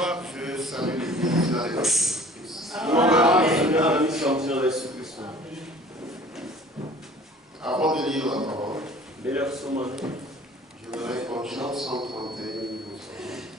soir, je salue l'Église dans les noms de Jésus-Christ. Avant de lire la parole, je voudrais qu'on chante 131 nouveaux salmos.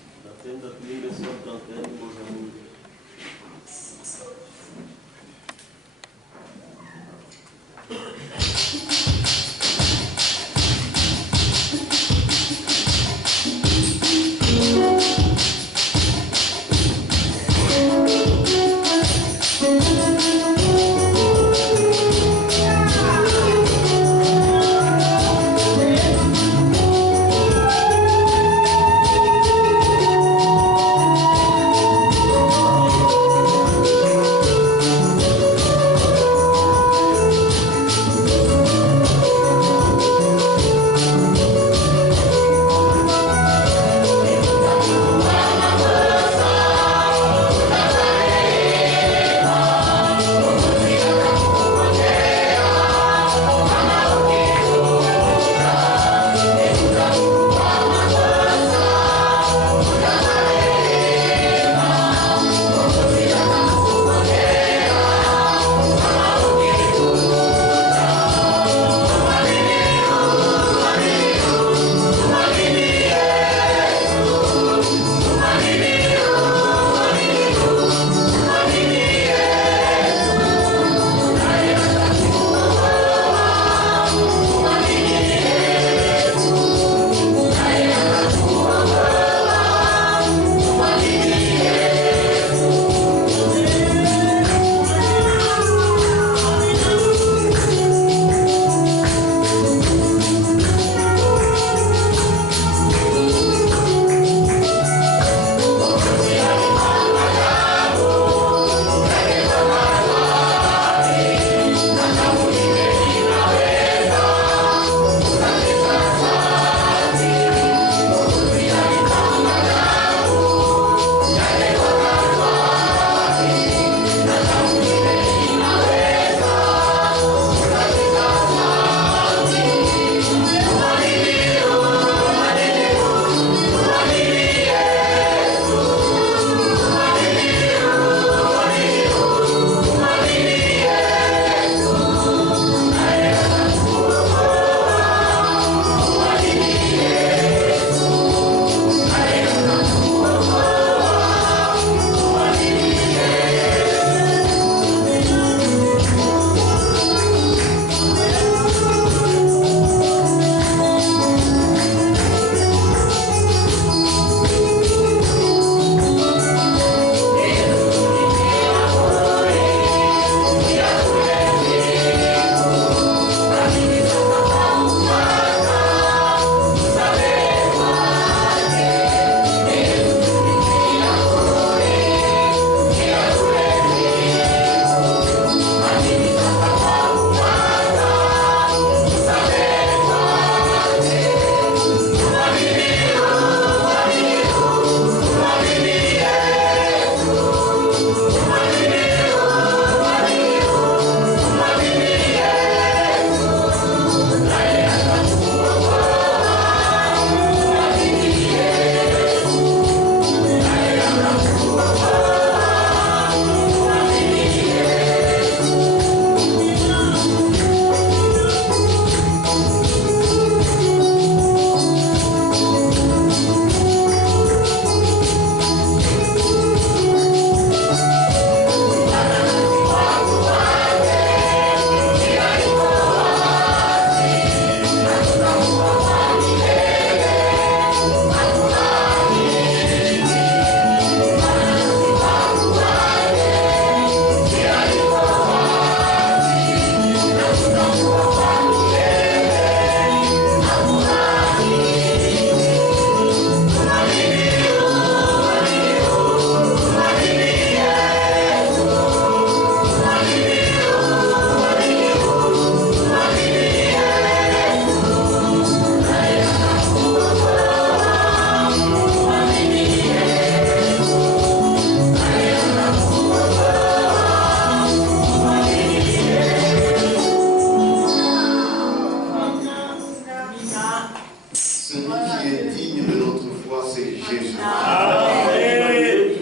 Celui qui est digne de notre foi, c'est Jésus. Amen.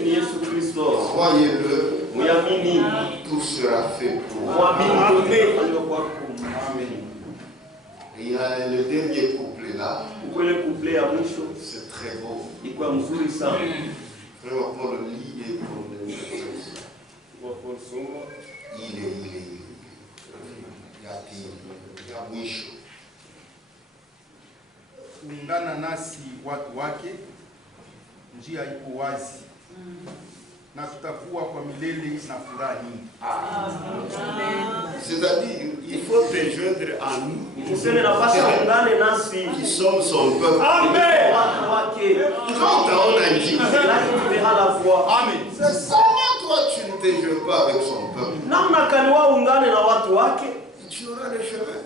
Croyez-le, tout sera fait pour vous. Amen. Et il y a le dernier couplet là. C'est très beau. Frère Paul lit et pour il y a mwisho. Kuungana nasi watu wake, njia iko wazi na tutakuwa kwa milele na furaha nyingi. C'est-à-dire, il faut te joindre à nous qui sommes son peuple. Amen. Quand on a dit, Amen. C'est seulement toi tu ne te joins pas avec son peuple. Tu auras le chemin.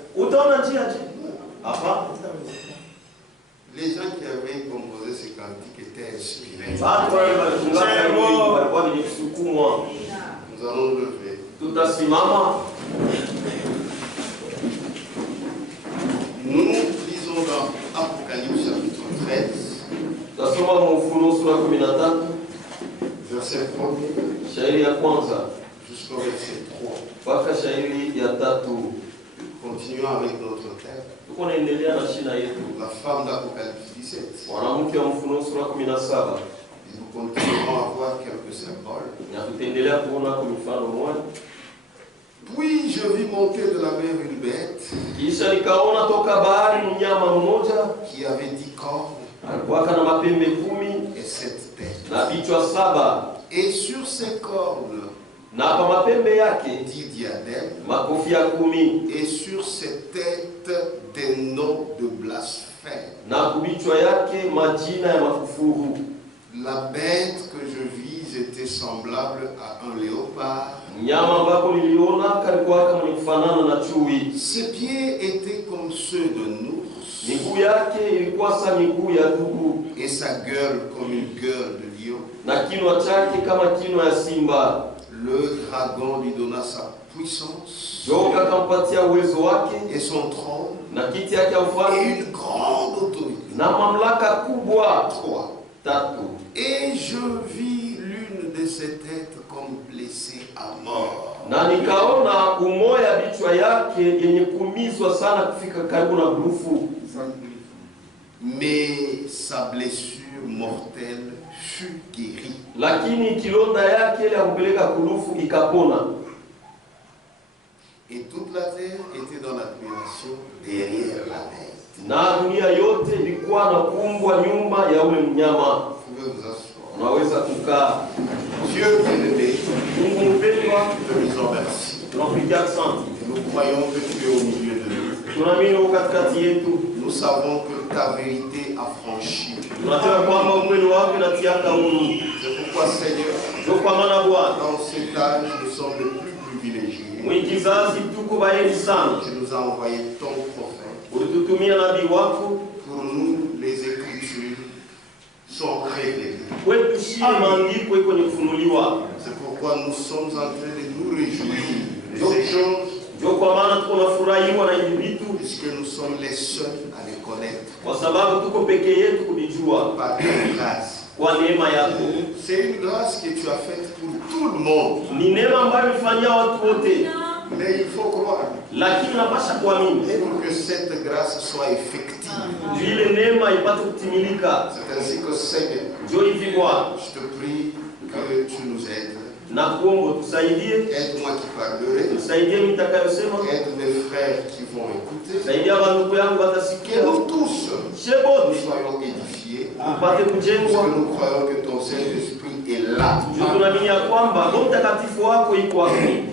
Les gens qui avaient composé ces cantiques étaient inspirés. Nous allons lever. Nous lisons dans Apocalypse chapitre 13. Verset 1 jusqu'au verset 3. Continuons avec notre thème. La femme d'Apocalypse 17. Et nous continuerons à voir quelques symboles. Puis je vis monter de la mer une bête qui avait 10 cornes et 7 têtes. Et sur ces cornes, 10 diadèmes, et sur ses têtes des noms de blasphème. La bête que je vis était semblable à un léopard. Ses pieds étaient comme ceux d'un ours, et sa gueule comme une gueule de lion. Le dragon lui donna sa puissance et son trône et une grande autorité. 3. Et je vis l'une de ses têtes comme blessée à mort. Mais sa blessure mortelle fut guérie. Et toute la terre était dans l'admiration derrière la bête. Vous pouvez vous asseoir. Dieu bien-aimé, te disons merci. Nous croyons que tu es au milieu de nous. Nous savons que ta vérité a franchi. C'est pourquoi, Seigneur, dans cet âge, nous sommes les plus privilégiés. Tu nous as envoyé ton prophète. Pour nous, les Écritures sont révélées. C'est pourquoi nous sommes en train de nous réjouir des échanges, puisque nous sommes les seuls à les connaître. Par ta grâce. C'est une grâce que tu as faite pour tout le monde. Mais il faut croire. Et pour que cette grâce soit effective. C'est ainsi que Seigneur, je te prie que tu nous aides. Aide-moi qui parlerai. Aide mes frères qui vont écouter. Que nous tous nous soyons édifiés. Parce que nous croyons que ton Saint-Esprit est là.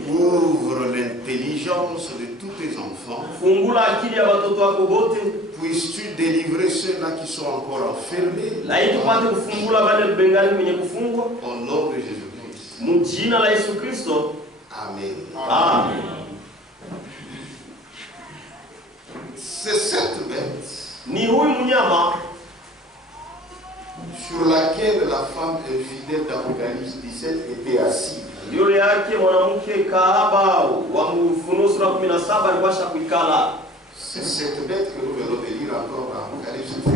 Ouvre l'intelligence de tous tes enfants. Puisses-tu délivrer ceux-là qui sont encore enfermés. Au nom de Jésus-Christ. Amen. Amen. C'est cette bête sur laquelle la femme infidèle d'Apocalypse 17 était assise. C'est cette bête que nous venons de lire encore dans Apocalypse 13.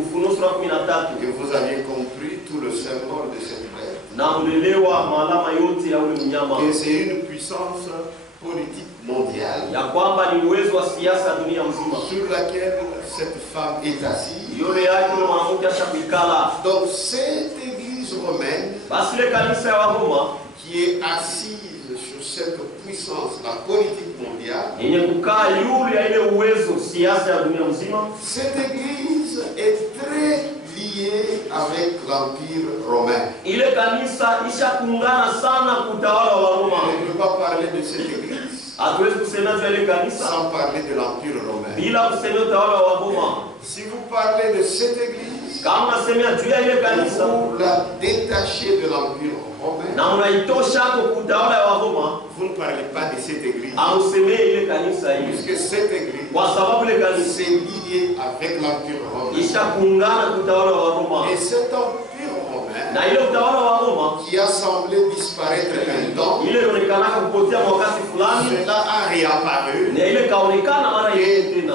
Ufunuo sura 13. que vous aviez compris tout le symbole de cette bête. Na mlelewa maalama yote ya ule mnyama. Et c'est une puissance politique mondiale Ya kwamba ni uwezo wa siasa dunia mzima. sur laquelle cette femme est assise. Yule yake yule mwanamke ashapikala. Donc cette église romaine Basi ile kanisa ya Roma qui est assise sur cette puissance, la politique mondiale, yenye kukaa yule ya ile uwezo siasa ya dunia mzima. cette église est très liée avec l'Empire romain. Ile kanisa ishakungana sana kutawala wa Roma. On ne peut pas parler de cette église Hatuwezi kusema juu ya ile kanisa sans parler de l'Empire romain. bila kusema utawala wa Roma. Si vous parlez de cette église, Kama nasema juu ya ile kanisa vous la détachez de l'Empire romain, na unaitosha kwa kutawala wa Roma, vous ne parlez pas de cette église. ausemee ile kanisa hii. Puisque cette église Kwa sababu ile kanisa c'est lié avec l'Empire romain. ishakungana kutawala wa Roma. Et cet Empire romain Na ile utawala wa Roma qui a semblé disparaître un temps, ile ilionekana kupotea kwa wakati fulani cela a réapparu. na ile kaonekana mara nyingine tena.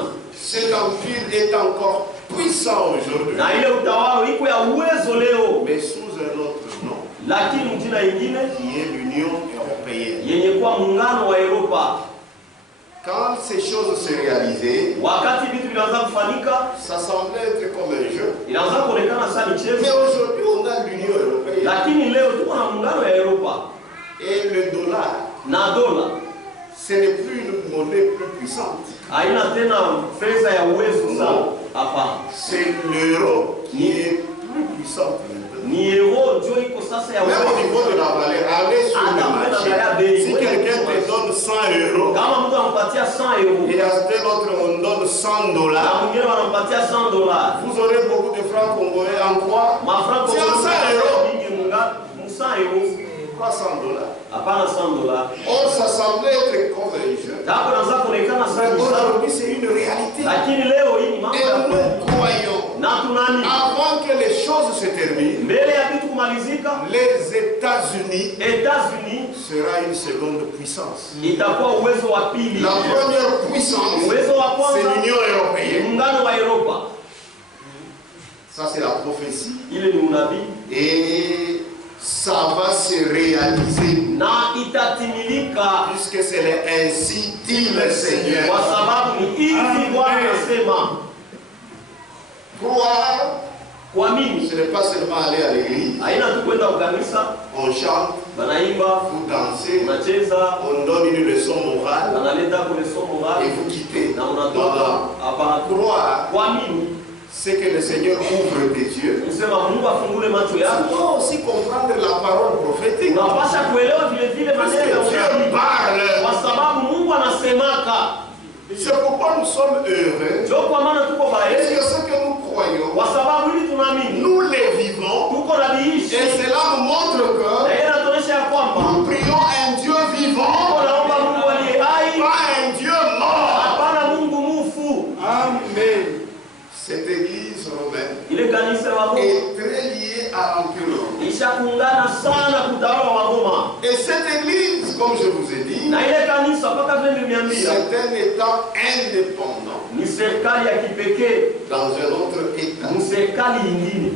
Cet empire est encore puissant aujourd'hui, Na ile utawala iko ya uwezo leo, mais sous un autre nom, lakini mjina ingine qui est l'Union européenne. yenye kuwa muungano wa Europa. Quand ces choses se réalisaient, Wakati vitu vinaanza kufanyika, ça semblait être comme un jeu. inaanza kuonekana sana Mais michezo, aujourd'hui, on a l'Union européenne. lakini leo tuko na muungano ya Europa Et le dollar, na dola ce n'est plus une monnaie plus puissante. haina tena fedha ya uwezo sana. Hapana, C'est l'euro qui est plus puissant maintenant. ni euro ndio iko sasa ya Même au uwezo. niveau de la valeur, allez sur le marché. Si quelqu'un te donne 100 euros, Kama mtu anampatia 100 euro et à tel autre on donne 100 na dollars, mwingine wanampatia 100 dollars, vous aurez beaucoup de francs congolais en quoi? mafranco C'est en 100 euros. mingi munga 100 euro. Quoi 100 dollars? Hapana 100 dollars. Or, ça semblait être comme un jeu. Hapo naanza kuonekana Mais sana sana. aujourd'hui, c'est une réalité. Lakini leo hii ni mambo Et ya kweli. nous croyons, Na tunani avant que les choses se terminent, mbele ya vitu kumalizika, les États-Unis États-Unis sera une seconde puissance. itakuwa uwezo wa pili. La première puissance, Uwezo wa c'est kwanza l'Union européenne. muungano wa Europa. Ça, c'est la prophétie. Ile ni unabii Et ça va se réaliser. na itatimilika Puisque c'est ainsi dit le Seigneur. kwa sababu ni hivi Bwana anasema. Croire, Kuamini ce n'est pas seulement aller à l'église. haina tu kwenda kanisa, On chante, wanaimba, vous dansez, unacheza, on donne une leçon morale wanaleta kule somo et wale vous quittez. na Non, unatoka. non. Hapana, Croire, kuamini c'est que le Seigneur ouvre tes yeux. kusema Mungu afungule macho Tu yako. dois aussi comprendre la parole prophétique. Unapasha kuelewa vile vile Parce maneno ya que Dieu unabii, parle. kwa sababu Mungu anasemaka. C'est pourquoi nous sommes heureux. Ndio kwa maana tuko Parce bae, que ce que nous croyons, kwa sababu hili tunaamini, nous les vivons. tuko na biishi, Et cela nous montre na que yeye anatuonyesha ya kwamba nous prions un Dieu vivant, tuko naomba Mungu aliye hai, pas un Dieu mort. hapana Mungu mufu. Amen. Cette église romaine Ile kanisa la Roma est très liée à l'Empire romain. ishakungana sana kutawala wa Roma, Et cette église, comme je vous ai dit, na ile kanisa mpaka vile nimeambia c'est un État indépendant ni serikali ya kipekee, dans un autre État. ni serikali nyingine.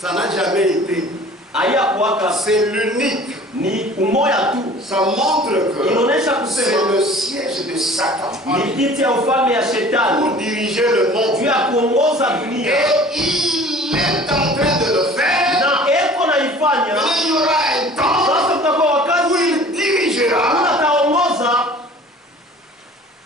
Ça n'a jamais été. Hayakuwaka, C'est l'unique. ni umoja tu. Ça montre que Inaonyesha c'est kusema le siège de Satan ni kiti ya ufalme ya shetani pour diriger le monde. juu ya kuongoza dunia, Et il est en train de le faire. na eko naifanya. Mais il y aura un temps Sasa kutakuwa où wakati il dirigera ataongoza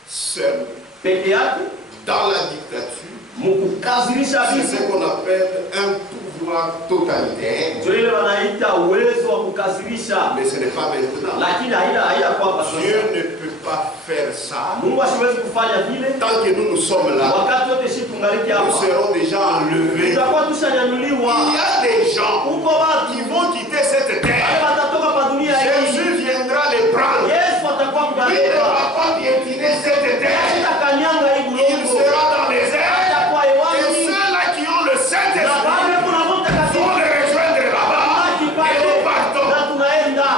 seul peke yake dans la dictature. mkukazirisha C'est vitu. ce qu'on appelle un pouvoir totalitaire. Ndio ile wanaita uwezo wa kukazirisha, Mais ce n'est pas maintenant. lakini haina kwa hapa Dieu sasa. ne peut pas faire ça. Mungu asiwezi kufanya vile Tant que nous sommes là, wakati wote shi tungaliki nous hapa, serons déjà enlevés. tutakuwa Il tushanyanyuliwa. y a des gens Uko watu qui vont quitter cette wale terre. watatoka pa dunia hii, Jésus viendra les prendre. Yesu atakuwa Il ne kubaliwa, va pas piétiner cette terre. atakanyanga hii Il bulongo, sera dans les airs. atakuwa Et hewani, ceux-là qui ont le na Saint-Esprit wale kuna Roho vont Mtakatifu les rejoindre là-bas. baki Et pale nous partons. na tunaenda.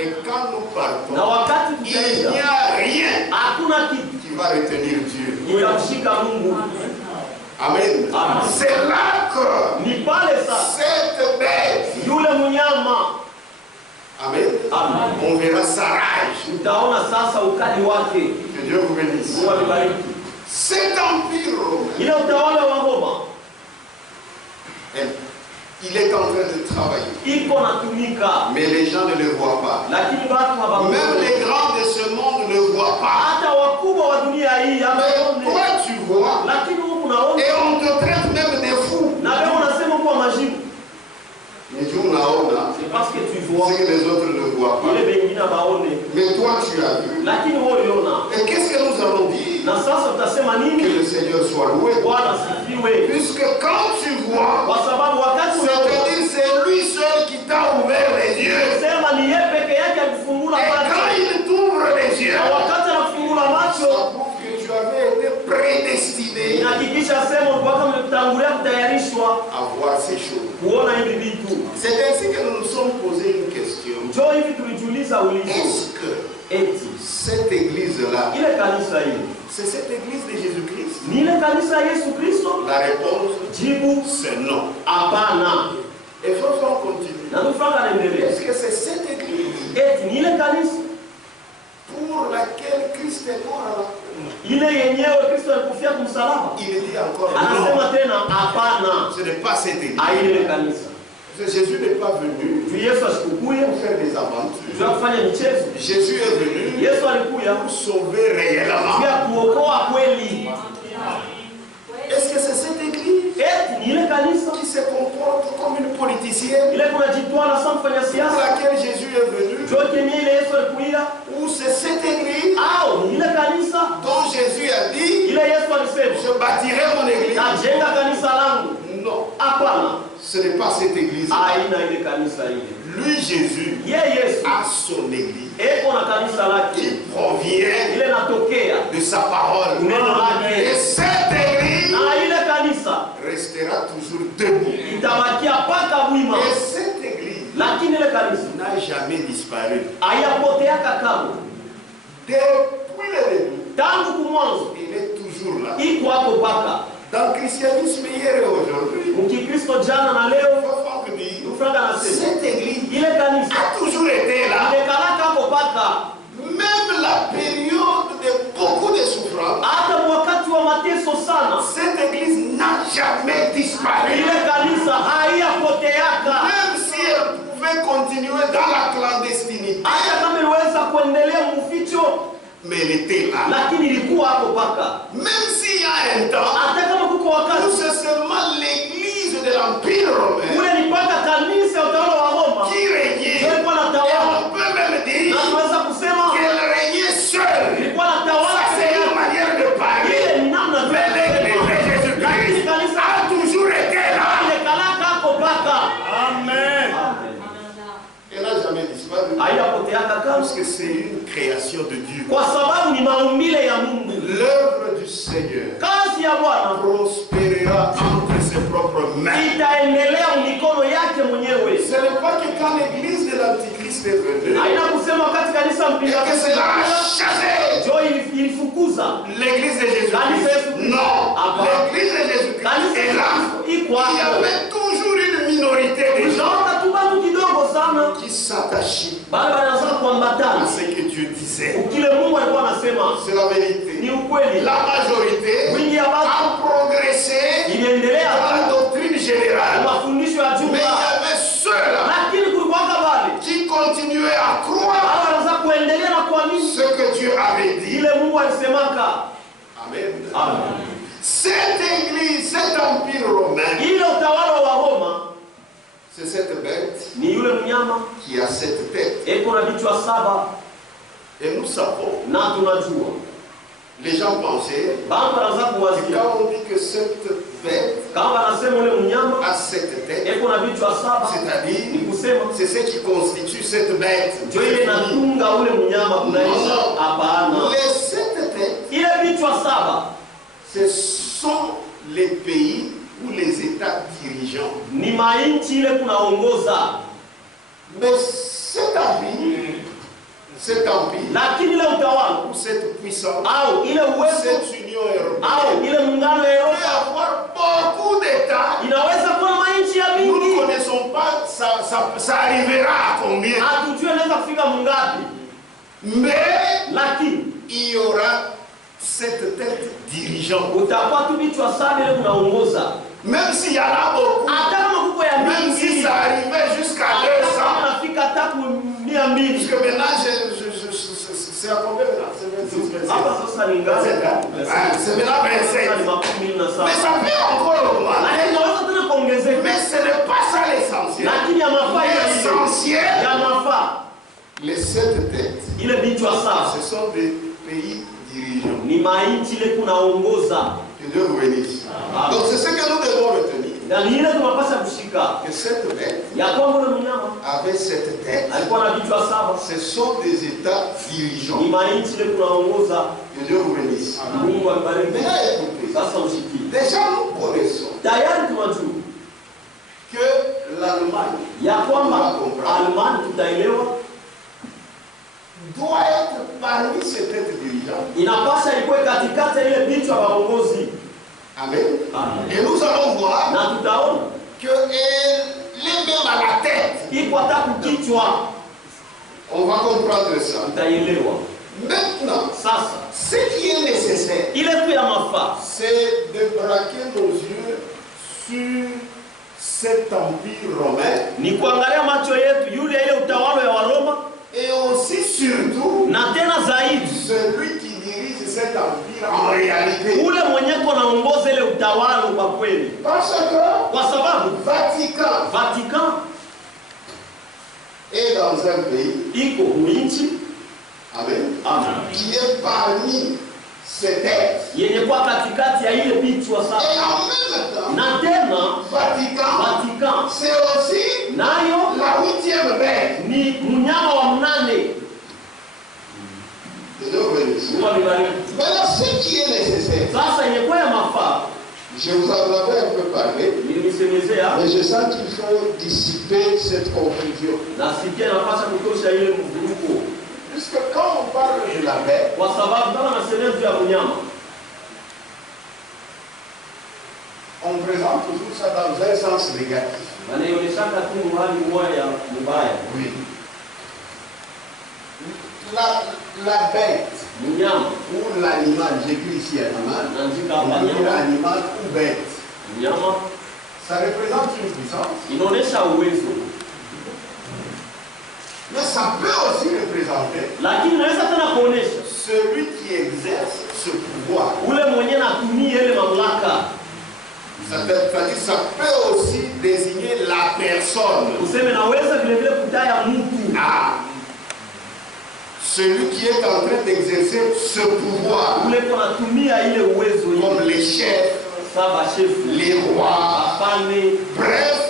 Et quand nous Na partons, wakati il n'y tutaenda a rien hakuna kitu qui va retenir Dieu. kitamshika Mungu. Amen. Amen. C'est là que Ni pale sasa cette bête, yule mnyama, Amen, Amen, on verra sa rage. utaona sasa ukali wake. Que Dieu vous bénisse. Mungu abariki. Cet empire romain, Ile utawala wa Roma il est en train de travailler. iko natumika, Mais les gens ne le voient pas. lakini watu hawaoni. Même les grands de ce monde ne le voient pas. Hata wakubwa wa dunia hii Mais hawaoni, toi tu vois, lakini huku unaona, et on te traite même de fou. na wewe unasema kwa majibu. Mais tu unaona, C'est parce que tu vois c'est que les autres ne voient pas. ile wengine hawaone, Mais toi tu as vu. lakini wewe uliona. Et qu'est-ce que nous allons dire? Na sasa utasema Que nini? le Seigneur soit loué. Bwana sifiwe. Puisque quand tu vois, Kwa sababu wakati unaona, c'est-à-dire c'est lui seul qui t'a ouvert les yeux. sema ni yeye peke yake akufungula Et macho. quand il t'ouvre les yeux, Na wakati anakufungula ça macho, prouve que tu avais été prédestiné inahakikisha sema ulikuwa umekutangulia kutayarishwa à voir ces choses. kuona hivi vitu. C'est ainsi que nous nous sommes posé une question. Njoo hivi tulijiuliza ulizo, Est-ce que eti cette église-là, ile kanisa hili c'est cette église de Jésus-Christ? ni ile kanisa ya Yesu Kristo? La réponse, Jibu c'est non. hapana. Et frère, on continue. Na tufanga naendelea, Est-ce que c'est cette église eti ni ile kanisa pour laquelle Christ est mort à la croix? ile yenyewe Kristo alikufia kumsalaba? Il dit encore non. Anasema tena hapana, Ce n'est pas cette église. ile kanisa. Parce que Jésus n'est pas venu Tu Yesu asikukuya pour faire des aventures. juu ya kufanya michezo. Jésus est venu Yesu alikuya pour sauver réellement. juu ya kuokoa kweli. Est-ce que c'est cette église Eti ni ile kanisa qui se comporte comme une politicienne ile kunajitwala sana kufanya pour siasa, laquelle Jésus est venu? njoo kenye ile Yesu alikuya, Ou c'est cette église au ni ile kanisa dont Jésus a dit, ile Yesu alisema je bâtirai mon église? najenga kanisa langu? Non, Hapana, ce n'est pas cette église. aina ile kanisa ile. Lui, Jésus, Ye Yesu a son église eko na kanisa qui lake provient ile natokea de sa parole. neno Et lake, cette église na ile kanisa restera toujours debout. itabakia paka mwima, Et cette église lakini ile kanisa n'a jamais disparu. hayapoteaka kamwe. Depuis le début, Tangu kumwanzo il est toujours là. iko hapo paka. Dans le christianisme hier et aujourd'hui, Mkikristo jana na leo, Franck dit, Mfranga anasema cette église ile kanisa a toujours été là. imekalaka hapo paka, Même la période de beaucoup de souffrance, hata wakati wa mateso sana, cette église n'a jamais disparu. ile kanisa haiyapoteaka. Même si elle pouvait continuer dans la clandestinité, Hata kama iliweza kuendelea mficho, mais elle était là. lakini ilikuwa hapo paka. Même s'il y a un temps Hata kama kuko où wakati c'est seulement l'église de l'Empire romain ule ni paka kanisa ya utawala wa Roma qui régnait. ilikuwa Et natawala, on peut même dire na tunaweza kusema qu'elle régnait seule. ilikuwa natawala Ça, c'est peke une yake. manière de parler. Ile ni namna tu Mais ya l'église kusema. de Lakini Jésus-Christ kanisa a toujours été là. imekalaka hapo paka. Amen. Elle n'a jamais disparu. Haiyapoteaka kamwe, Parce que c'est une création de Dieu. kwa sababu ni maumbile ya Mungu. L'œuvre du Seigneur Kazi ya Bwana prospérera entre ses propres mains. itaendelea mikono yake mwenyewe. Ce n'est pas que quand l'église de l'Antichrist est venue, Haina kusema wakati kanisa et mpinga que cela a chassé jo ilifukuza l'église de Jésus-Christ. Non, l'église de Jésus-Christ kanisa est là. iko Il y hapo. avait toujours une minorité de gens Unaona tu bado kidogo sana qui s'attachaient bale wanaanza à kuambatana ce que Dieu disait. ukile Mungu alikuwa anasema C'est la vérité. ni ukweli. La majorité Wingi ya watu a progressé iliendelea dans la tu doctrine générale. mafundisho ya Mais il y jumla, avait ceux-là lakini kulikuwa bale qui continuaient à croire bale wanaanza kuendelea na kuamini ce que Dieu avait dit. ile Mungu alisemaka. Amen. Amen. Cette église, cet empire romain, Ile utawala wa Roma c'est cette bête ni yule mnyama qui a cette tête. eko na vichwa saba, Et nous savons, na tunajua les gens pensaient, bantu wanaanza que kuwazia quand on dit que cette bête kama wanasema ule mnyama a cette tête, eko na vichwa saba, ni c'est-à-dire, kusema c'est ce qui constitue cette bête. ndio ile natunga ule mnyama kunaisha. Hapana, Les sept têtes, ile vichwa saba ce sont les pays ou les États dirigeants. ni mainchi ile kunaongoza, Mais cet empire, lakini ile utawala ou cette puissance, au ile uwezo cette union européenne, au ile muungano ya peut Europa avoir ça arrivera à combien? Hatujui inaweza kufika mungapi. Mais Lakini il y aura cette tête dirigeante. utakuwa tu vichwa sana ile unaongoza. Même s'il y en a beaucoup, Hata kama kuko ya même si mingi. ça arrivait jusqu'à Hata kama 200. nafika hata ku 200. Parce que maintenant, c'est à combien maintenant? C'est 26, Hapa 27. sasa ni ngapi? C'est maintenant 27. Mais ça peut encore augmenter. Lakini naweza tena kuongezeka. Mais ce n'est pas ça l'essentiel. Lakini ya mafaa L'essentiel, ya mafaa les 7 têtes, ile vichwa sasa ce sont des pays dirigeants. ni mainchi ile kunaongoza. Que Dieu vous bénisse. Amen. Donc c'est ce que nous devons retenir. Na ni ile tunapaswa kushika. Que cette bête Ya kwamba ule mnyama avait 7 têtes. alikuwa na vichwa saba. Ce sont des États Ni dirigeants. mainchi ile kunaongoza. Que Dieu vous bénisse. Mungu abariki. Maintenant écoutez. Sasa mshikie. Déjà nous connaissons Tayari tunajua que l'Allemagne ya kwamba Almani tutaelewa doit être parmi ces têtes dirigeantes. inapasha ikuwe katikati ya ile vichwa vya uongozi. Amen. Amen. Et nous allons voir Na tutaona qu'elle est même à la tête. iko hata kukichwa, On va comprendre ça. tutaielewa. Maintenant, Sasa ce qui est nécessaire, ile tu ya mafaa c'est de braquer nos yeux sur cet empire romain ni kuangalia macho yetu yule ile utawala ya Waroma, et aussi surtout na tena zaidi celui qui dirige cet empire en réalité. ule mwenye naongoza ile utawala kwa kweli, Parce que kwa sababu Vatican Vatican est dans un pays, iko mwinchi amen, Amen. qui est parmi ces têtes. yenye kwa katikati ya ile vichwa Et sasa, en même temps, na tena Vatican, Vatican c'est aussi nayo la 8e bête. ni mnyama wa mnane. De Dieu bénisse. Mungu abariki. Maintenant, ce qui est nécessaire, Sasa yenye kwa ya mafaa je vous en avais un peu parlé, nilisemezea, mais je sens qu'il faut dissiper cette confusion. na sikia nafasi kutosha ile mvuruko, Puisque quand on parle de la bête, kwa sababu kama nasemea juu ya mnyama on présente toujours ça dans un sens négatif. wanaonyeshaka tu hali moja ya mbaya. Oui. La bête Mnyama ou l'animal, j'écris ici animal, naandika on hapa peut dire nyama, animal ou bête, mnyama ça représente une puissance, inaonyesha uwezo, mais ça peut aussi représenter lakini inaweza tena kuonesha celui qui exerce ce pouvoir. ule mwenye natumia ile mamlaka. C'est-à-dire, ça peut aussi désigner la personne. Useme naweza vile vile kutaya mtu, Ah, celui qui est en train d'exercer ce pouvoir, ule kwa natumia ile uwezo comme ile, les chefs, saba shefu, les rois, afane, bref,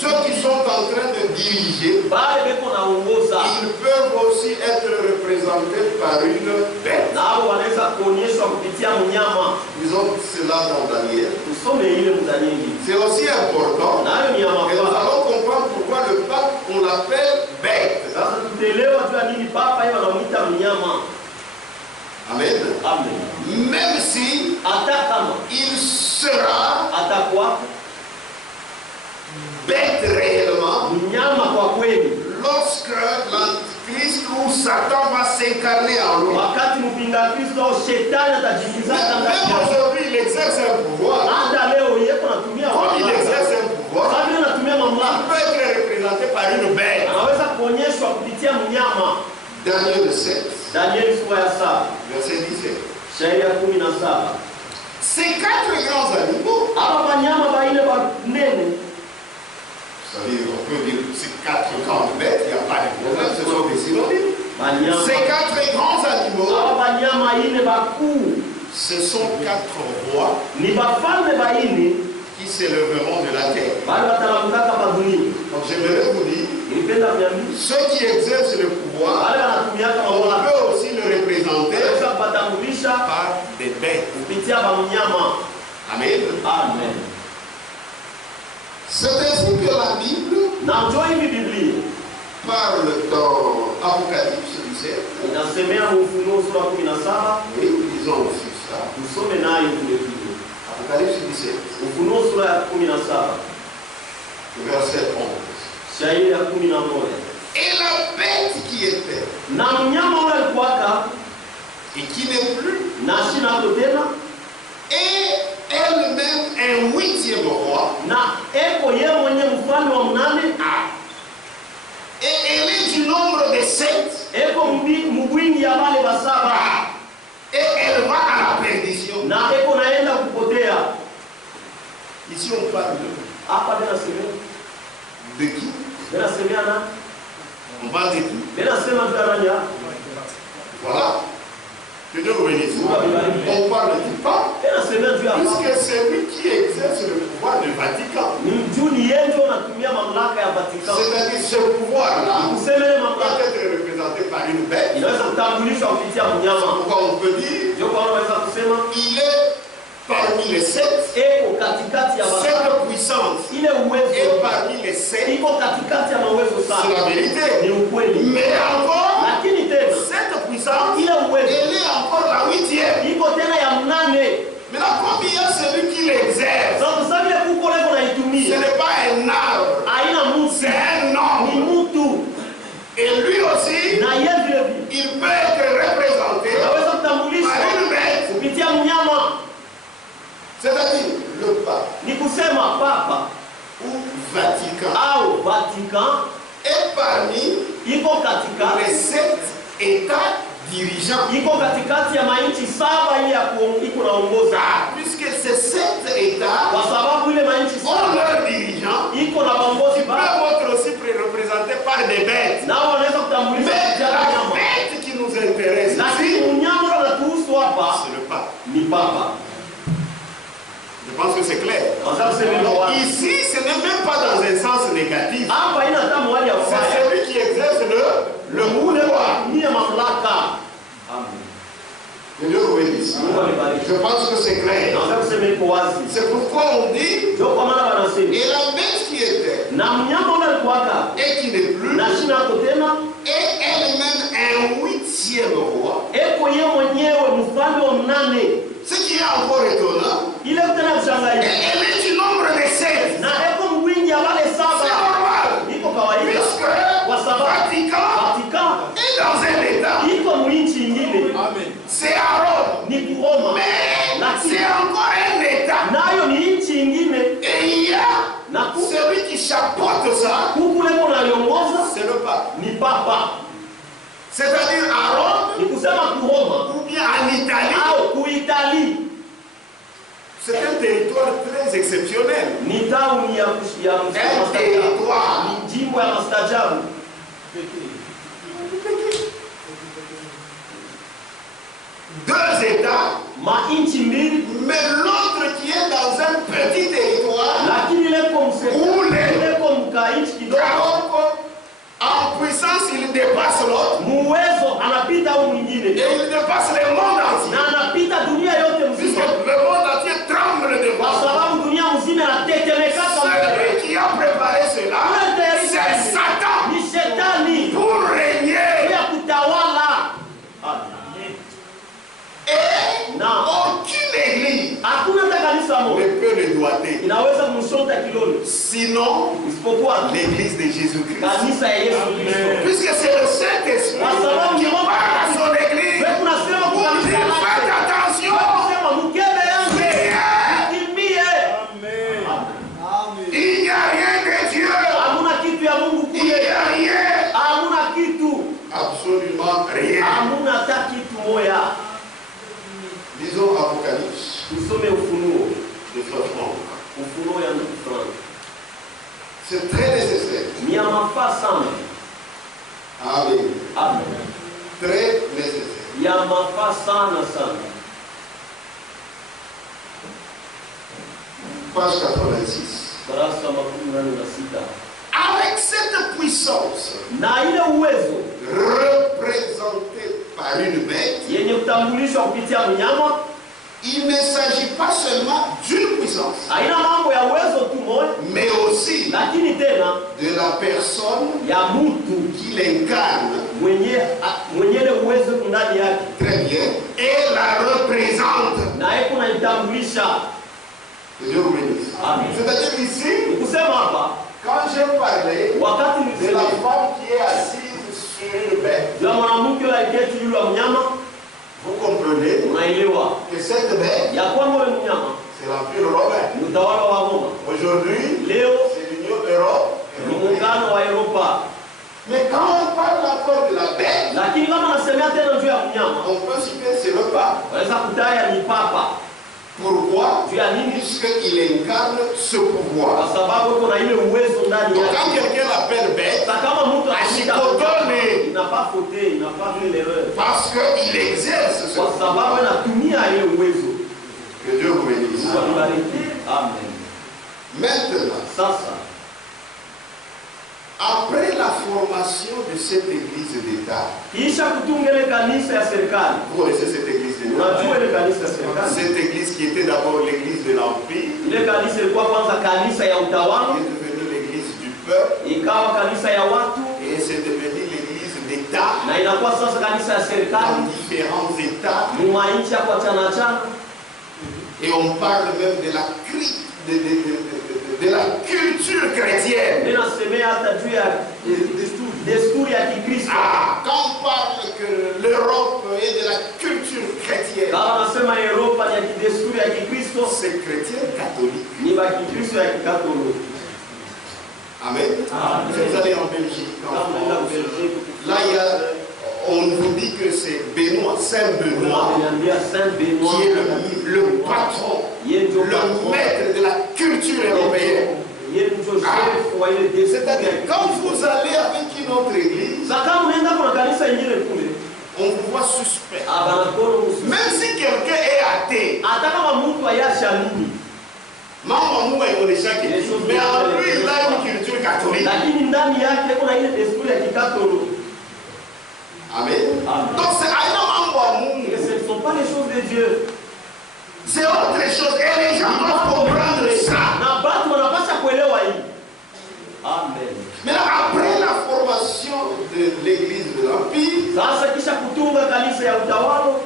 ceux qui sont en train de diriger, bale beko naongoza, ils peuvent aussi être représentés par une bête. nao wanaweza kuonyeshwa kupitia mnyama. Disons cela dans Daniel. Tusome ile mzanyingi, C'est aussi important. nayo ni ya Et nous mafaa. allons comprendre pourquoi le pape, on l'appelle bête. Sasa tutaelewa juu ya nini papa yeye wanamwita mnyama. Amen. Amen. Même si Hata kama il sera atakuwa bête réellement, mnyama kwa kweli, lorsque l'Antichrist ou Satan va s'incarner en lui. wakati mpinga Kristo au shetani atajikizaka ndani Même yake. aujourd'hui, il exerce un pouvoir. Hata leo yeye anatumia Comme il mamlaka. exerce un pouvoir, Kama yeye anatumia il mamlaka, peut être représenté par une bête. anaweza kuonyeshwa kupitia mnyama. Daniel 7, Danieli sura ya 7, verset 17. shairi ya 17. Ces 4 grands animaux, Aba banyama baine banene, vous savez, on peut dire ces 4 grandes bêtes, il n'y a pas de problème, ce sont des synonymes. banyama Ces 4 grands animaux, aba banyama ine bakuu ce sont 4 rois ni bafalme baine qui s'élèveront de la terre. bali batalamukaka badunia. Donc j'aimerais vous dire, Nilipenda kuambia ceux qui exercent le pouvoir, wale wanatumiaka on mamlaka peut aussi le représenter wanaweza kubatambulisha par des bêtes. kupitia bamnyama. Amen. Amen. C'est ainsi que la Bible Na njoo hivi Biblia parle dans Apocalypse 17. inasemea Ufunuo sura 17, Oui, lisons aussi ça. tusome nayo vile vile. Apocalypse 17, Ufunuo sura ya 17, verset 11. shairi ya 11. Et la bête qui était, Na mnyama ule alikuwaka et qui n'est plus, na shina hapo tena, et elle-même un 8e roi, na eko yeye mwenye mfalme wa mnane, et elle est du nombre de 7, eko mbwingi ya wale basaba, et elle va à la perdition. na eko naenda kupotea. Ici on parle Hapa tena sema de qui? tena semana On parle de qui? tena sema taranya. Voilà. Que Dieu vous bénisse. On parle du pape, Tena sema tu hapa. puisque c'est lui qui exerce le pouvoir du Vatican. Mjuni yeye anatumia mamlaka ya Vatican. C'est-à-dire ce pouvoir-là Kusema peut mamlaka être représenté par une bête. inaweza kutambulishwa kupitia mnyama. Pourquoi on peut dire Ndio kwa unaweza kusema il est parmi les 7, eko katikati ya basaba. cette puissance Ile uwezo est parmi les 7, iko katikati ya mawezo c'est sana. la vérité. Ni ukweli. Mais encore, Lakini tena cette puissance, ile uwezo elle est encore la 8e. iko tena ya mnane. Mais là, comme il y a celui qui l'exerce, Sasa sababu ile kuko leo ce naitumia n'est pas un arbre, haina mtu, c'est un ni homme. mtu. Et lui aussi, Na yeye vile vile il peut être représenté anaweza kutambulishwa par une bête, kupitia mnyama. c'est-à-dire le pape Ni kusema papa ou Vatican au Vatican est parmi iko katika les 7 États dirigeants. iko katikati ya mainchi saba ile ya iko naongoza, Puisque ces 7 États kwa sababu ile mainchi ont saba leurs dirigeants iko na viongozi qui ba peuvent être aussi représentés par des bêtes. nao wanaweza kutambulishwa Mais kupitia la mnyama. bête qui nous intéresse Lakini ici, mnyama unatuhusu hapa c'est le pape. ni papa. Je pense que c'est clair. Sasa tuseme ndio wapi? Ici, ce n'est même pas dans un sens négatif. Hapa ina hata mwali ya C'est ubaya. celui qui exerce le pouvoir. Ni mamlaka. Que Dieu vous bénisse. Mungu amebariki. Je pense que c'est clair. Sasa tuseme iko wazi. C'est pourquoi on dit, Ndio kwa maana wanasema et la bête qui était, na mnyama ule alikuwaka et qui n'est plus, na shina yako tena est elle-même un 8e roi. eko yeye mwenyewe mfalme wa mnane. Ce qui est encore étonnant, Ile tena kushangaza. elle est du nombre de 7. Na eko mwingi ya wale C'est saba. normal. Iko kawaida. Puisque Kwa sababu Vatican Vatican est dans un état. iko mwinchi nyingine C'est à Rome. ni Kuroma. Mais Lakini c'est encore un état. nayo ni nchi nyingine Et il y a na celui qui chapeaute ça, huku leko naliongoza c'est le pape. ni papa. C'est-à-dire à Rome Ni kusema Kuroma ou bien en Italie. au kuitali C'est un territoire très exceptionnel. ni tauni ya Un territoire. ni jimbo ya mastajabu. Deux États, Mainchi mbili mais l'autre qui est dans un petit territoire, lakini leko Ule. leko mkainchi kidogo car en puissance il dépasse l'autre muwezo anapita au mwingine et il dépasse le monde entier. na anapita dunia yote Puisque mzima, le monde entier tremble kwa devant. sababu dunia mzima inatetemeka kama Celui qui a préparé cela, c'est Satan ni shetani pour régner. ya kutawala. Et Na aucune église hakuna hata kanisa ne moja peut le doiter. inaweza kumshota kidole Sinon, isipokuwa l'église de Jésus-Christ. kanisa ya Yesu Kristo, Puisque c'est le Saint-Esprit kwa sababu qui ni Roho parle à son Mtakatifu. église. Wewe unasema kwa Pour kanisa dire, faites lake, attention. sema mkebe yangu Priez. kimbie. Il n'y a rien de Dieu. Hamuna kitu ya Mungu Il n'y kule, a rien. hamuna kitu, Absolument rien. hamuna hata kitu moya. Disons Apocalypse Tusome Ufunuo, de Frère Franck. Ufunuo ya ndugu Frank. C'est très nécessaire. Ni ya mafaa sana. Amen. Amen. Très nécessaire. Ya mafaa sana sana. Page 86. Darasa 86. Avec cette puissance Na ile uwezo représentée par une bête, yenye kutambulishwa kupitia mnyama, il ne s'agit pas seulement d'une puissance, haina mambo ya uwezo tu moja, mais aussi lakini tena de la personne ya mtu qui l'incarne. mwenye ile uwezo ndani yake, Très bien. Et la représente. na yeye kunaitambulisha. Que Dieu vous bénisse. Amen. C'est-à-dire ici, Kusema hapa Quand j'ai parlé wakati de la nilisema femme qui est assise sur le bête, ya mwanamke yule aliketi juu ya mnyama, vous comprenez unaelewa que cette bête, ya kwamba yule mnyama c'est l'Empire romain. ni utawala wa Roma. Aujourd'hui, Leo c'est l'Union Europe. ni muungano wa Europa, Mais quand on parle encore de la bête, lakini kama nasemea tena juu ya mnyama, on peut citer c'est le pape. waweza kutaya ni papa. Pourquoi? Juu ya nini? Puisqu'il incarne ce Kwa pouvoir. sababu uko na ile uwezo ndani Donc quand yake. quelqu'un l'appelle bête, Sasa kama mtu anashika asikotoe, inafaa fote, inafaa faire l'erreur. parce qu'il exerce ce Kwa pouvoir. sababu anatumia ile uwezo. Que Dieu vous bénisse. Mungu atubariki. Amen. Maintenant, Sasa après la formation de cette église d'État, kisha kutunga ile kanisa ya serikali. vous connaissez cette église d'État? Unajua ile kanisa ya serikali? Cette église qui était d'abord l'église de l'Empire, Ile kanisa ilikuwa kwanza kanisa ya utawala, qui est devenue l'église du peuple, ikawa kanisa ya watu, et c'est devenu l'église d'État na inakuwa sasa kanisa ya dans serikali différents États. mwananchi kwa chana chana, Et on parle même de la de la culture chrétienne. ninasemea hata juu ya desturi ya Kikristo. Ah, quand on parle que l'Europe est de la culture chrétienne, Kama nasema Europa ni ya desturi ya Kikristo, c'est chrétien catholique. ni ba Kikristo ya Kikatoliki. Amen. Amen. Vous allez en Belgique, en Kama nenda France. Belgique, Là, on vous dit que c'est Benoît, Saint Benoît, unaniambia Saint Benoît qui est le patron, yeye ndio le patron, maître de la culture européenne. yeye ndio chef wa ile desturi. C'est-à-dire, quand vous allez avec une autre église, Sasa kama unaenda kuna kanisa ingine kule, on vous voit suspect. abanakono Même si quelqu'un est athée, hata kama mtu ayashamini, maman Mungu aioneshake, mais en lui, il a une culture catholique. lakini ndani yake kuna ile desturi ya Kikatoliki. Amen. Amen. Donc, c'est aina mambo ya Et Mungu. ce ne sont pas les choses de Dieu. C'est autre chose. Et les gens doivent comprendre ça. Na watu wanapaswa kuelewa hii. Amen. Maintenant, après la formation de l'église de l'Empire, Sasa kisha kutunga kanisa ya utawala,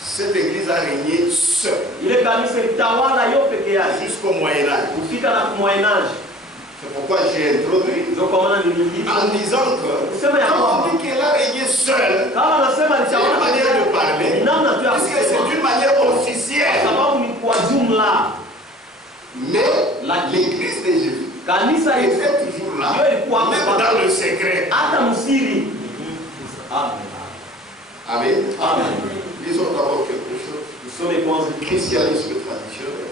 cette église a régné seule ile kanisa itawala yo peke yake jusqu'au Moyen-Âge. kufika na kumwainaji. C'est pourquoi j'ai introduit Ndio kwa maana niliingia en disant que kusema ya quand on kwamba dit qu'elle a régné seule, kama nasema c'est une manière de parler, ni namna tu ya puisque c'est kusema, une manière officielle. sababu ni kwa jumla. Mais l'église de Jésus Kanisa était hiyo toujours là, hiyo ilikuwa même dans le secret. hata msiri. Amen. Amen. Amen. Disons d'abord quelque chose. Tusome kwanza Christianisme traditionnel.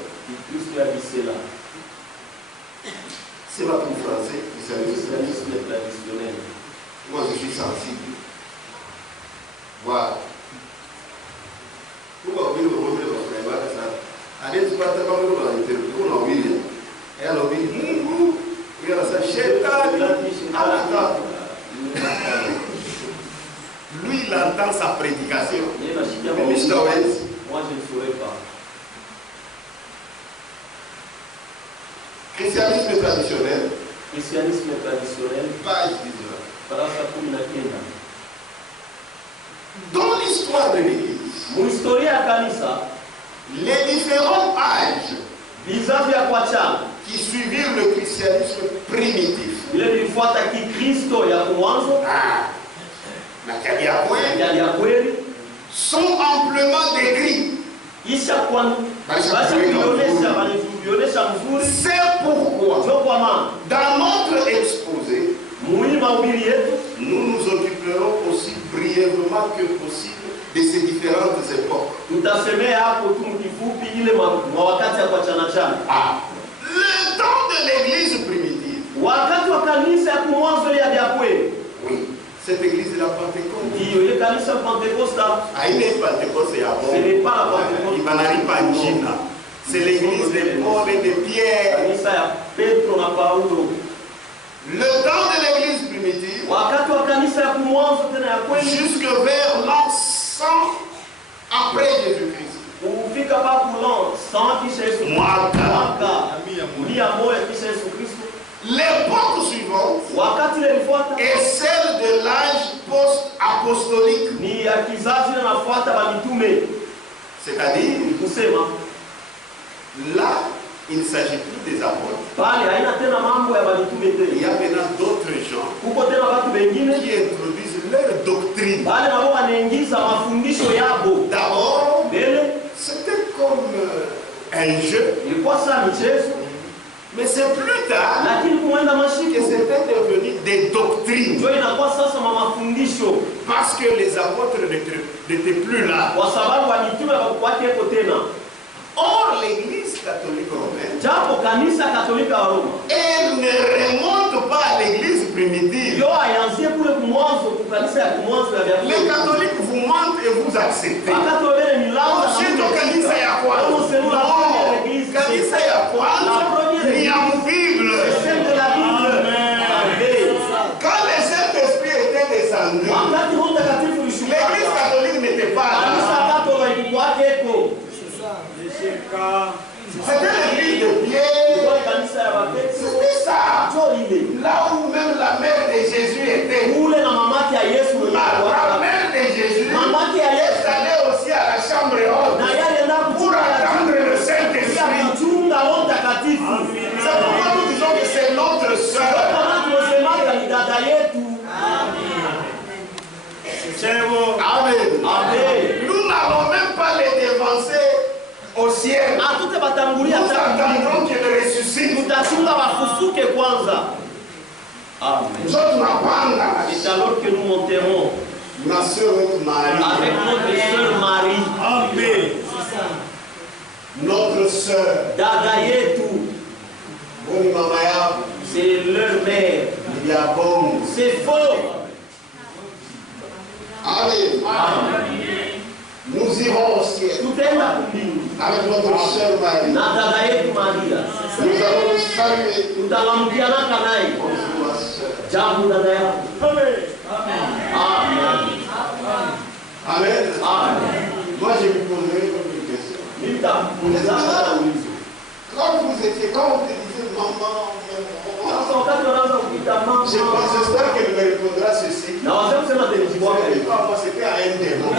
Kristo ya bisela. C'est pas pour français, christianisme Kristo traditionnel. traditionnel. Moi, je suis sensible. Voilà. Pourquoi vous voulez le frère ça? Allez, tu vas te faire le interview, on a oublié. Et elle a oublié. Regarde ça, Chétan. Lui, il entend sa prédication. Yeye anashikia Mais Mr. Owens, moi je ne saurais pas. christianisme traditionnel, Christianisme traditionnel, page 19. farasa 19. Dans l'histoire de l'Église, Muhistoria ya kanisa, les différents âges vizazi ya kuachana qui suivirent le christianisme primitif, vile vilifuata Kikristo ya mwanzo na Kadiakwe, ya kweli, sont amplement décrits. kisha kuonyesha mzuri. C'est pourquoi, Ndio kwa maana dans notre exposé, muhimu mahubiri yetu nous nous occuperons aussi brièvement que possible de ces différentes époques. tutasemea hapo tu kifupi ile wakati ya kuachana chana. Le temps de l'église primitive, Wakati wa kanisa ya mwanzo ile ya kweli, oui, cette église de la Pentecôte. ndio ile kanisa Pentecoste. Haina Pentecôte ya Ce n'est bon. pas la Pentecôte. Ibanari Panjina. C'est l'église de Paul et de Pierre. Kanisa ya Petro na Paulo. Le temps de l'église primitive, Wakati wa kanisa ya mwanzo tena ya kweli, jusque vers l'an 100 après Jésus-Christ. kufika papo l'an 100 kisha Yesu Mwaka. mia moja kisha Yesu Kristo. L'époque suivante Wakati ile ilifuata est celle de l'âge post-apostolique. ni ya kizazi na nafuata ba mitume. C'est-à-dire, Kusema là il ne s'agit plus des apôtres. Il y Il y a maintenant d'autres gens qui introduisent leur doctrine. D'abord, c'était comme un jeu, mais c'est plus tard que c'était devenu des doctrines. Parce que les apôtres n'étaient plus là. Or, l'Église catholique romaine, elle ne remonte pas à l'Église primitive. Les catholiques vous mentent et vous acceptez. Ensuite, kanisa ya kwanza. Kanisa ya kwanza ni ya Bible. Quand le Saint-Esprit était descendu, l'Église catholique n'était pas là. C'était l'église de Pierre. C'était ça. Là où même la mère de Jésus était. La mère de Jésus est allée aussi à la chambre haute pour attendre le Saint-Esprit. C'est pourquoi nous disons que c'est notre sœur. Amen. Nous n'allons même pas les dévancer au ciel. Nous attendrons qu'elle ressuscite. Nous c'est alors que nous monterons ma soeur Marie. avec notre soeur Marie. Amen. Notre soeur. C'est leur mère. C'est faux. Amen. Nous irons au ciel avec notre soeur Marie. Nous allons nous saluer. Bonjour ma soeur. Amen. Amen. Moi je me poserai une question. Quand vous étiez, quand on te disait maman, j'espère qu'elle me répondra ceci. Moi c'était à un démon.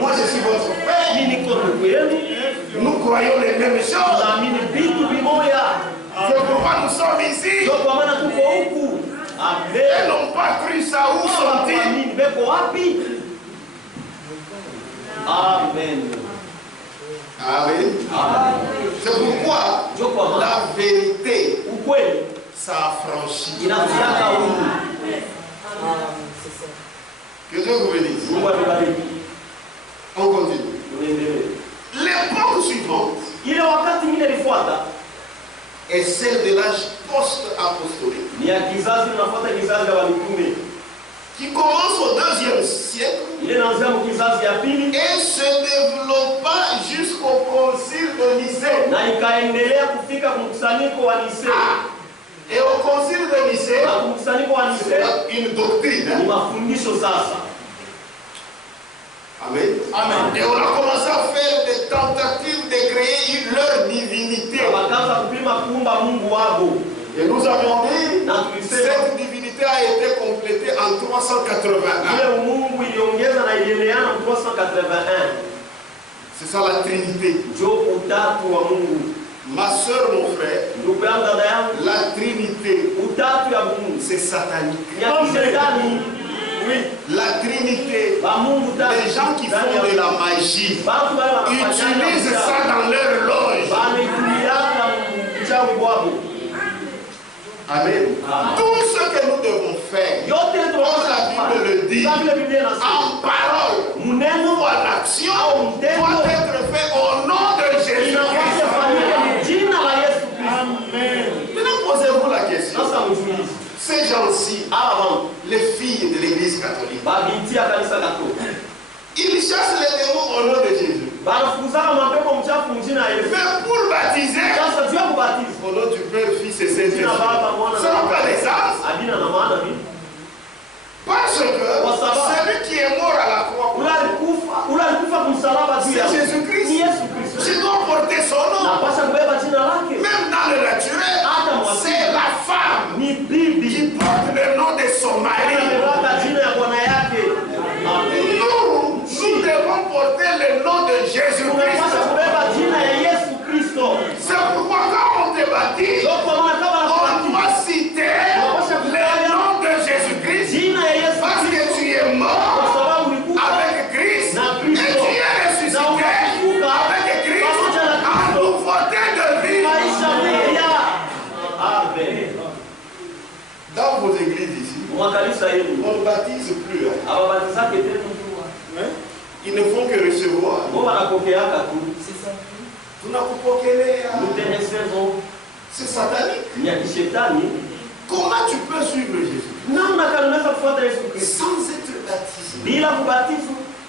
Moi je suis votre père. Nous croyons les mêmes choses. C'est pourquoi nous sommes ici. Ils n'ont pas cru ça. Où sont-ils? Amen. Amen. C'est pourquoi la vérité s'affranchit. Que Dieu vous bénisse. On continue. L'époque suivante est celle de l'âge post-apostolique qui commence au 2e siècle et se développa jusqu'au concile de Nicée. Et au concile de Nicée, une doctrine. Amen. Amen. Et on a commencé à faire des tentatives de créer leur divinité. Et nous avions dit que cette divinité a été complétée en 381. C'est ça la Trinité. Ma soeur, mon frère, la Trinité, c'est satanique. Oui. La Trinité, les gens qui font de la magie utilisent ça dans leur loge. Amen. Tout ce que nous devons faire, comme la Bible le dit, en parole ou en action, doit être fait au nom de Jésus-Christ. Amen. Maintenant, posez-vous la question. Ces gens-ci, les filles de l'Église catholique, ils chassent les démons au nom de Jésus. Mais pour baptiser, au nom du Père, Fils et Saint-Esprit, ce ne sont pas les âmes. Parce que celui qui est mort à la croix, c'est Jésus-Christ. Je dois porter son nom. Même dans le naturel, c'est la femme qui porte le nom de son mari. Nous devons porter le nom de On ne baptise plus. Ils ne font que recevoir. C'est satanique. Comment tu peux suivre Jésus sans être baptisé,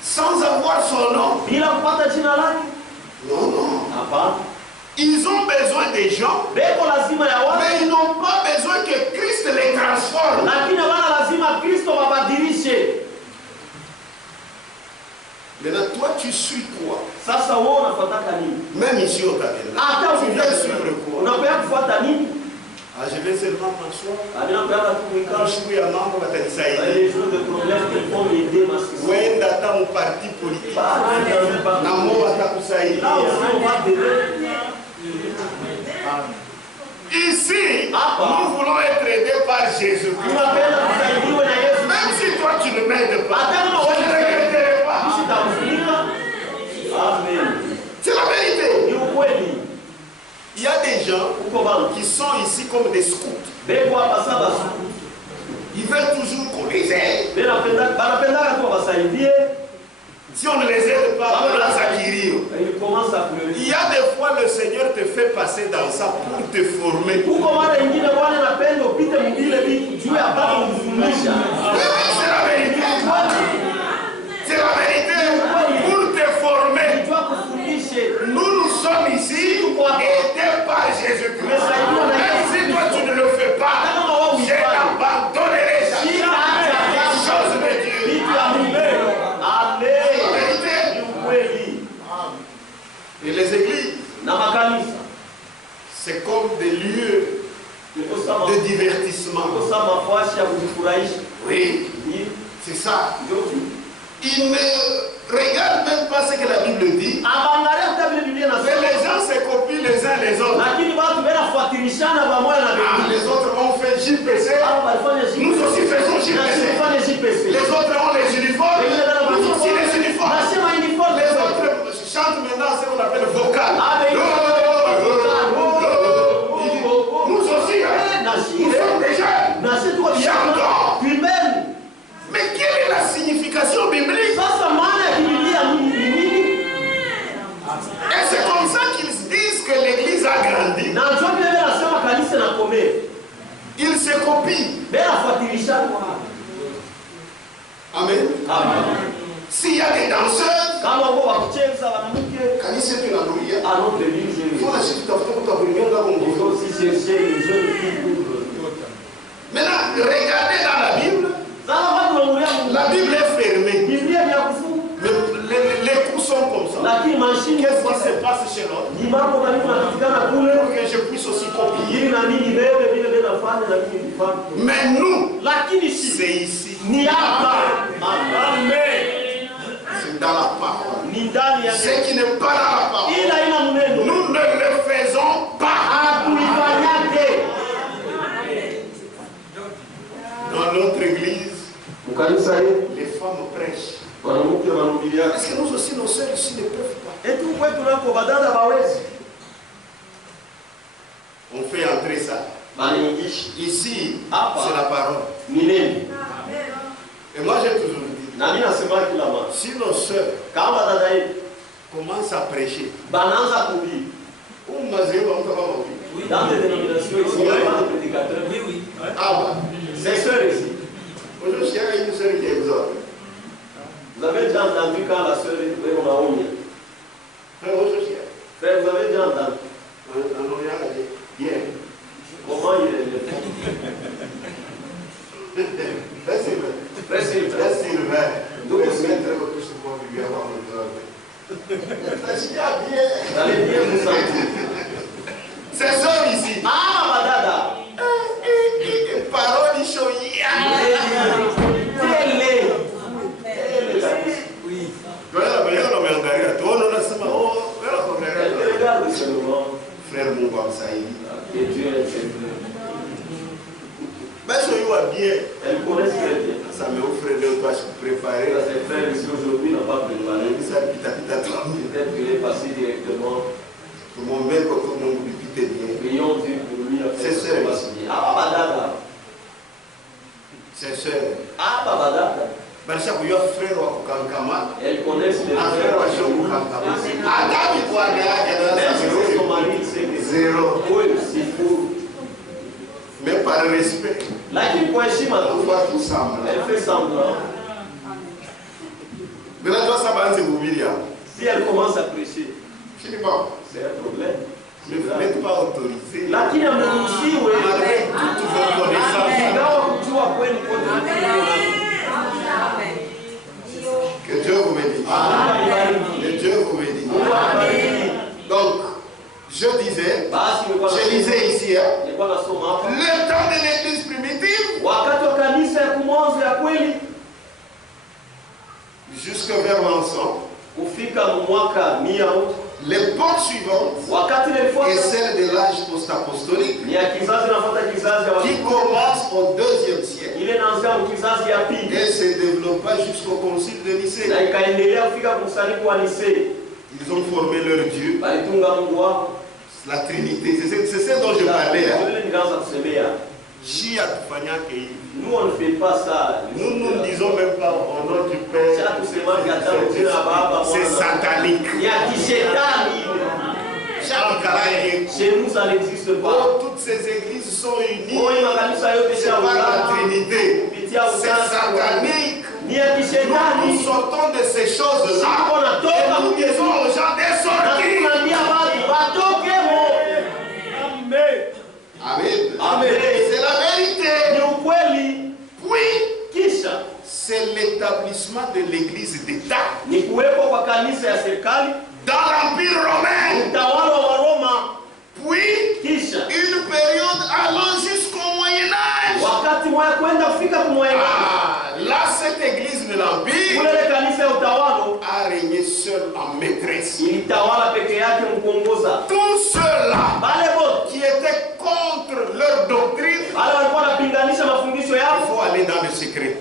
sans avoir son nom? Non, non. Ils ont besoin des gens, mais ils n'ont pas besoin que Christ les transforme. Maintenant, toi, tu suis quoi? Même ici au tabernacle, tu viens suivre quoi? Je vais seulement m'asseoir. Je suis un membre de mon parti politique. Ici, nous voulons être aidés par Jésus-Christ. Même si toi tu ne m'aides pas, je ne regretterai pas. C'est la vérité. Il y a des gens qui sont ici comme des scouts. Ils veulent toujours qu'on les aide. Si on ne les aide pas, on va s'acquérir. Il y a des fois le Seigneur te fait passer dans ça pour te former. Oui, c'est la vérité. C'est la vérité. Pour te former. Nous sommes ici aidés par Jésus-Christ. Même si toi tu ne le fais pas, je n'abandonnerai jamais les choses de Dieu. Et les églises, c'est comme des lieux de divertissement. Oui, c'est ça. Ils ne regardent même pas ce que la Bible dit. Mais les gens se copient les uns les autres. Les autres ont fait JPC. Nous aussi faisons JPC. Les autres ont les uniformes. Nous aussi les uniformes. Les autres chantent maintenant ce qu'on appelle vocal. Nous aussi, nous sommes des jeunes. Mais quelle est la signification biblique? Et c'est comme ça qu'ils disent que l'église a grandi. Ils se copient. Amen. S'il y a des danseuses, maintenant, regardez dans la Bible. La Bible est fermée. Mais les coups sont comme ça. Qu'est-ce qui se passe chez l'autre? Pour que je puisse aussi copier. Mais nous, c'est ici. Amen. C'est dans la parole. Ce qui n'est pas dans la parole, nous ne le faisons pas. Dans notre église, les femmes prêchent. Est-ce que nous aussi, nos sœurs ici ne peuvent pas? On fait entrer ça. Ici, c'est la parole. Et moi j'ai toujours dit, si nos sœurs commencent à prêcher, Dans des dénominations ici, il y a pas de prédicateurs. Oui. Ces sœurs ici. Aujourd'hui, il y a une sœur qui exhorte. Vous avez déjà entendu quand la sœur est on a oublié. Frère, vous avez déjà entendu. Comment il est? Allez bien vous sentir. Ces sœurs ici. Madada. Parole choya. Frère Moubam Saïdi. Mais je vois bien. Elles connaissent très bien. Ça me offre de toi préparer. Ses frères ici aujourd'hui n'ont pas préparé. Peut-être qu'il est passé directement. Pour mon bel côté, mon député bien. Prions Dieu pour lui. C'est sûr. Madada. ses soeurs. Ah, babadata. Barisha kuyo frère wa kukankama. Elles connaissent les frère wa shoko kukankama. Adam kwa même son mari sait que zéro. Oui, c'est fou. Mais par respect. Lakini kwa heshima on voit tout semblant. Elle fait semblant. Si elle commence à prêcher, c'est un problème. Mais vous n'êtes pas autorisé. Lakini amruhusiwe toute votre connaissance. ingawa kujua kweli kote. Que Dieu vous bénisse. Que Dieu vous bénisse. Donc, je disais, je lisais ici, hein, le temps de l'église primitive, jusque vers l'encens, l'époque suivante est celle de l'âge post-apostolique qui commence au 2e siècle et se développa jusqu'au concile de Nicée. Ils ont formé leur Dieu, la Trinité. C'est ce dont je parlais. Nous, on ne fait pas ça. Nous ne disons même pas au nom du Père. C'est satanique. Chez nous, ça n'existe pas. Toutes ces églises sont unies. C'est pas la Trinité. C'est satanique. Nous sortons de ces choses-là et nous disons aux gens de sortir. Amen. C'est la vérité. Puis, c'est l'établissement de l'église d'État dans l'Empire romain. Puis, une période allant jusqu'au Moyen-Âge. Là, cette église de l'Empire a régné seule en maîtresse. Tous ceux-là qui étaient contre leur doctrine, il faut aller dans le secret.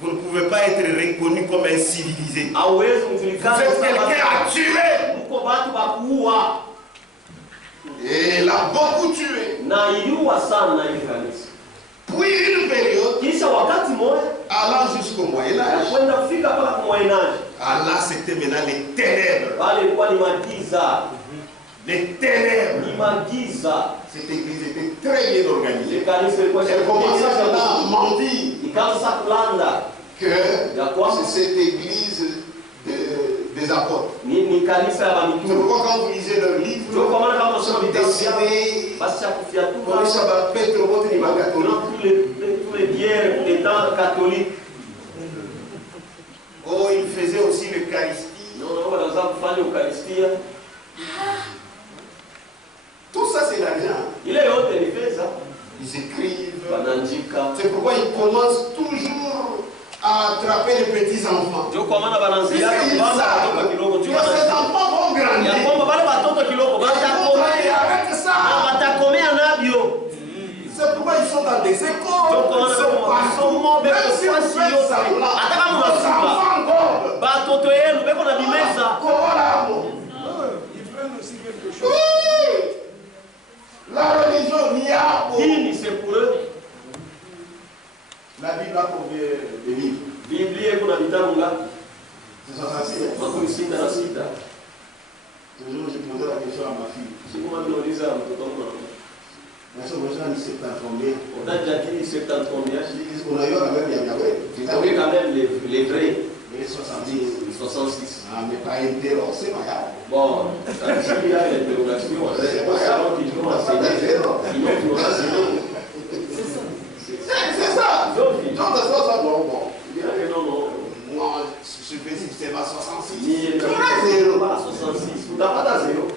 Vous ne pouvez pas être reconnu comme un civilisé. Vous êtes quelqu'un à tuer. Et il a beaucoup tué. Puis une période allant jusqu'au Moyen-Âge. Allah, c'était maintenant les ténèbres. Les ténèbres. Cette église était très bien organisée. Elle commençait à mentir que c'est cette église des apôtres. C'est pourquoi quand vous lisez leur livre, ils sont décidés tous les bières des temps catholiques. Oh, ils faisaient aussi l'Eucharistie. Tout ça, c'est l'argent. Il est haut, il fait ça. Ils écrivent. C'est pourquoi ils commencent toujours à attraper les petits enfants. Ces enfants vont grandir. Avec ça. C'est pourquoi ils sont dans des écoles. Ils sont partout. Même si vous faites semblant, vos enfants gobent. Oui. La religion n'y a pas. C'est pour eux. La Bible a combien de livres? Biblia kuna vitabu ngapi? Toujours, je posais la question à ma fille. Siku nauliza mtoto wangu. On a déjà dit 70 combien? On a eu quand même oui, quand même les vrais. Les 70. 66. Ah, mais pas interro, c'est pas grave. Bon, s'il y a l'interrogation, c'est pas grave qu'ils vont enseigner. Sinon, tu auras enseigné. C'est ça. Donc, ça, bon. Non. Moi, je fais système à 66. Tu auras 0. Pas 66. Tu n'as pas à 0.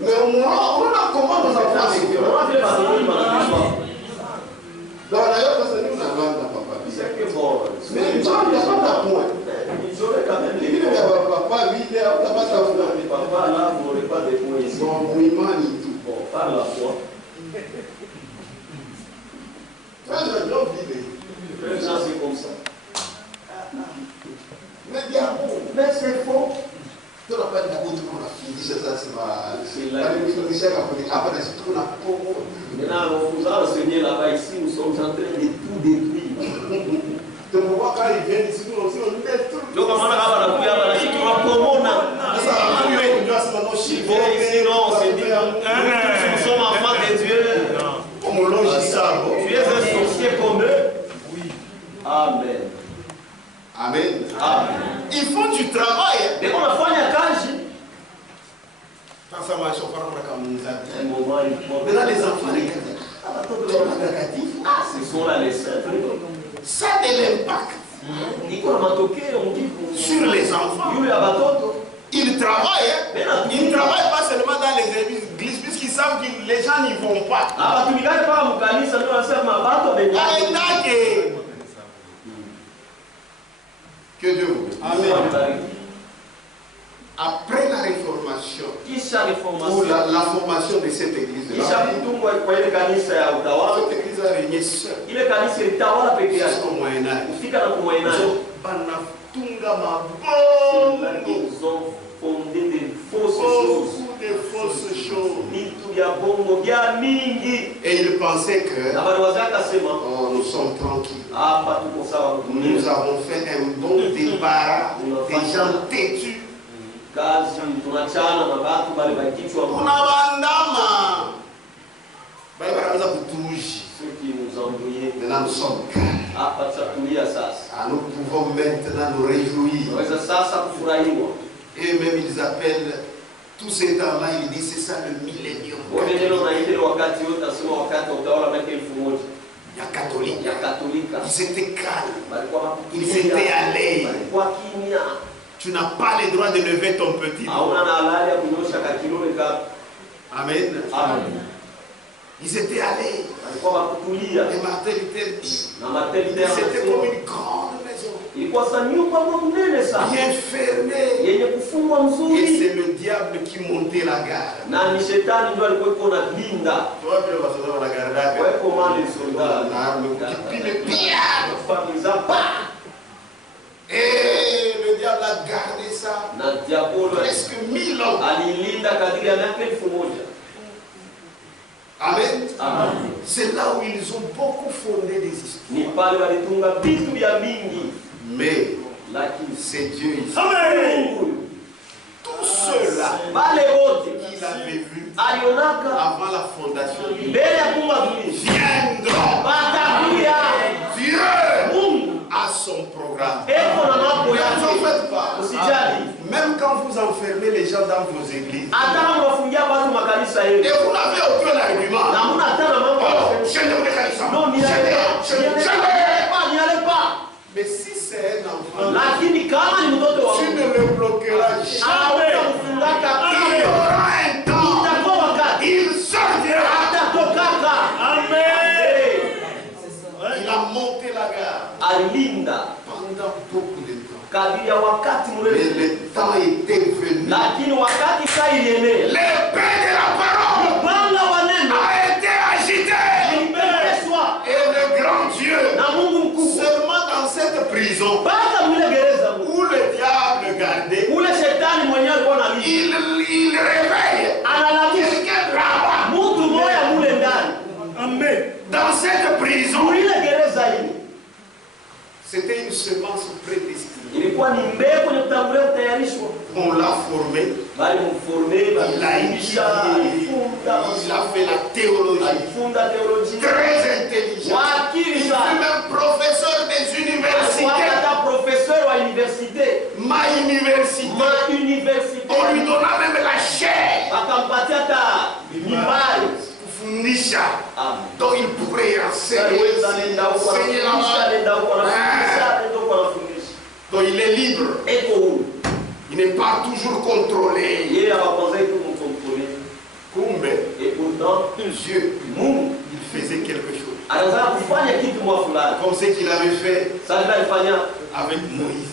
Mais on a comment nous avons fait? On a fait la famille, donc d'ailleurs, parce que nous n'avons pas papa. C'est que bon. Mais il n'y a pas d'appoint. Ils auraient quand même les papa, vite, il n'y a pas d'appoint. Les papas là, vous n'aurez pas de points ici. Bon, mouvement, ni tout. Bon, par la foi. Les gens, c'est comme ça. Mais il y a bon. Mais c'est faux. Maintenant, on vous a enseigné là-bas, ici, nous sommes en train de tout détruire. Donc, on voit quand ils viennent ici, nous aussi, on détruit. Donc, on va ici, nous sommes enfants de Dieu. Tu es un sorcier comme eux. Oui. Amen. Amen. Amen. Ils font du travail. Et on a fait un kaji. Quand ça marche, on parle comme nous. Un moment, il faut. Maintenant, les enfants, ce sont là les saints. ça a de l'impact sur les enfants. Ils travaillent. Ils ne travaillent pas seulement dans les églises, puisqu'ils savent que les gens n'y vont pas. Que Dieu vous bénisse. Amen. Après la réformation, ou la formation de cette église, cette église a régné seule jusqu'au Moyen-Âge. Ils ont fondé des fausses choses. Et ils pensaient que nous sommes tranquilles. Nous avons fait un bon débarras des gens têtus. Ceux qui nous envoyaient. Maintenant nous sommes calmes. Nous pouvons maintenant nous réjouir. Et même ils appellent tous ces temps-là, ils disent c'est ça le millénium. Il y a catholique. Ils étaient calmes. Ils étaient allés. Tu n'as pas le droit de lever ton petit doigt. Amen. Amen. Ils étaient allés. Et Martin Luther dit, c'était comme une grande maison. Bien fermée. Et c'est le diable qui montait la garde. Tu vois bien, la garde. Comment les soldats qui le pillent. Et le diable a gardé ça presque 1000 ans. Amen. C'est là où ils ont beaucoup fondé des histoires. Mais c'est Dieu ici. Tous ceux-là qu'il avait vus avant la fondation viendront. Dieu a son programme. Ne vous en faites pas. Même quand vous enfermez les gens dans vos églises, et vous n'avez aucun argument. Je ne voulais pas ça. Mais si c'est un enfant, tu ne le bloqueras jamais. Il y aura un temps. Il sortira. Il a monté la gare pendant beaucoup de temps. Mais le temps était venu. L'épée de la parole a été agitée. Et le grand Dieu, seulement dans cette prison où le diable gardait, il réveille quelqu'un là-bas. Dans cette prison, c'était une semence prédestinée. On l'a formé. Il a étudié. Il a fait la théologie. Très intelligent. Il fut même professeur des universités. Ma université. On lui donna même la chair. Donc il pourrait enseigner donc il est libre. Il n'est pas toujours contrôlé. Et pourtant, Dieu, il faisait quelque chose. Comme ce qu'il avait fait avec Moïse.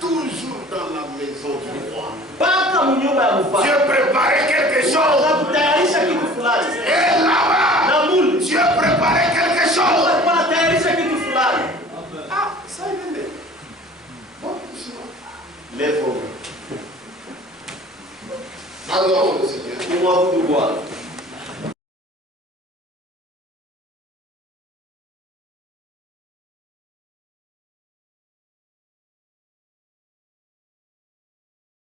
Toujours dans la maison du roi. Dieu préparait quelque chose. Et là-bas, Dieu préparait quelque chose. Ah, ça y est. Bon, lève-vous. adorons le Seigneur. Pour moi, vous de voir.